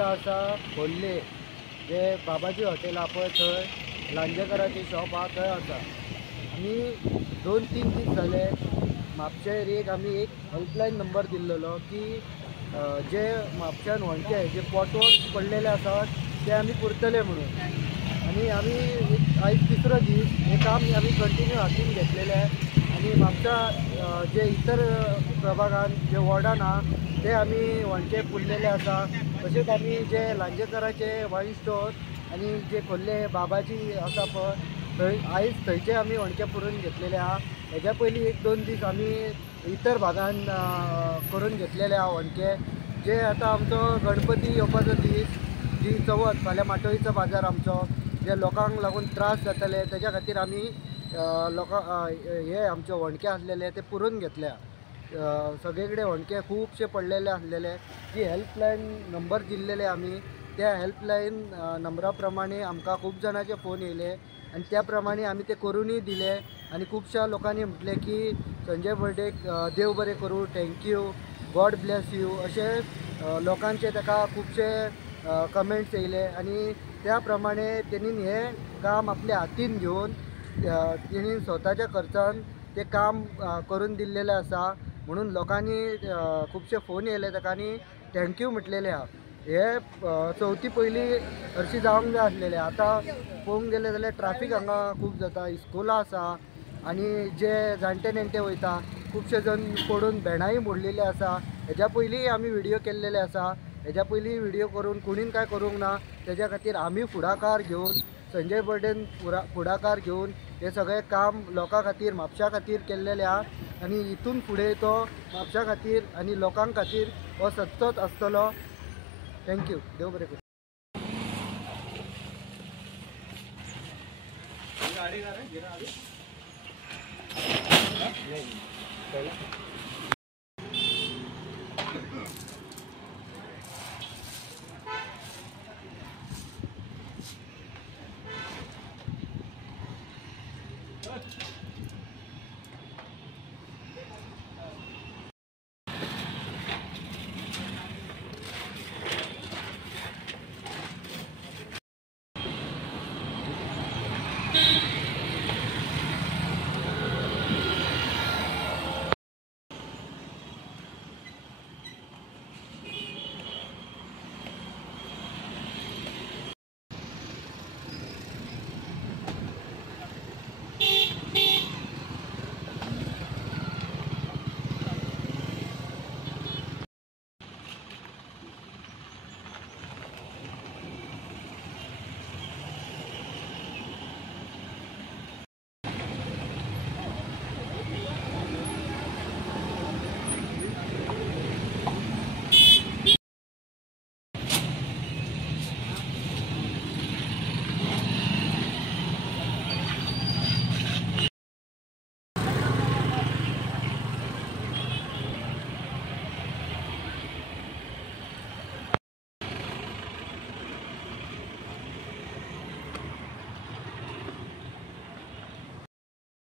आतां आसा खोर्ले जे बाबाजी हॉटेल आहा पळय थंय लांजेकराचें शॉप आहा थंय आसा। आमी 2-3 दीस जाले म्हापशा एरियेक आमी एक हेल्पलायन नंबर दिल्लो की जे म्हापशान व्हडके जे पोटहोल्स पडलेले आसात ते आमी पुरतले म्हणून। आनी आमी आयज तिसरो दीस हे काम आमी कंटिन्यू हातीन घेतलेले आनी म्हापशा जे इतर प्रभागान जे वॉर्डान आहा ते आमी व्हडके पुरलेले आसा। तशेंच आमी जे लांजेकराचे वायन स्टोर आनी जे खोर्ले बाबाजी आसा पळय थंय आयज थंयचे आमी व्हडके पुरून घेतलेले आहा। हेज्या पयलीं 1-2 दीस आमी इतर भागान करून घेतलेले आहा व्हडके, जे आतां आमचो गणपती येवपाचो दीस जी चवथ फाल्यां माटोळीचो बाजार आमचो, जे लोकांक लागून त्रास जातले तेज्या खातीर आमी हे आमचे व्हडके आसलेले ते पुरून घेतल्या। सगळे कडेन व्हडके खुबशे पडलेले आसलेले, जी हेल्पलायन नंबर दिल्लेले आमी त्या हेल्पलायन नंबरा प्रमाणे आमकां खूब जाणांचे फोन येयले आनी त्या प्रमाणे आमी ते करूनय दिले। आनी खुबश्या लोकांनी म्हटले की संजय बर्डेक देव बरें करूं, थँक्यू, गॉड ब्लेस यू अशे लोकांचे ताका खुबशे कमेंट्स येयले आनी त्या प्रमाणे तेणीन हे काम आपल्या हातीन घेवन तेणीन स्वताच्या खर्चान ते काम करून दिल्लेले आसा। म्हणून लोकांनी खुबशे फोन येयले ताका आनी थँक्यू म्हटलेले आहा। हे चवथी पयलीं हरशीं जावंक जाय आसलेले, आतां पळोवंक गेले जाल्यार ट्राफीक हांगा खूब जाता, इस्कोला आसा आनी जे जाणटे नेणटे वयता खुबशे जण पडून भेणाय मोडलेले आसा। हेज्या पयलींय आमी व्हिडियो केल्लेले आसा, हेज्या पयलीं व्हिडियो करून कोणीन काय करूंक ना, तेज्या खातीर आमी फुडाकार घेवन संजय बर्डेन फुडाकार घेवन हे सगळे काम लोकां खातीर म्हापशा खातीर केल्लेले आहा आनी इथून फुडें तो म्हापशा खातीर आनी लोकां खातीर हो सतत आसतलो। थँक्यू, देव बरें करूं।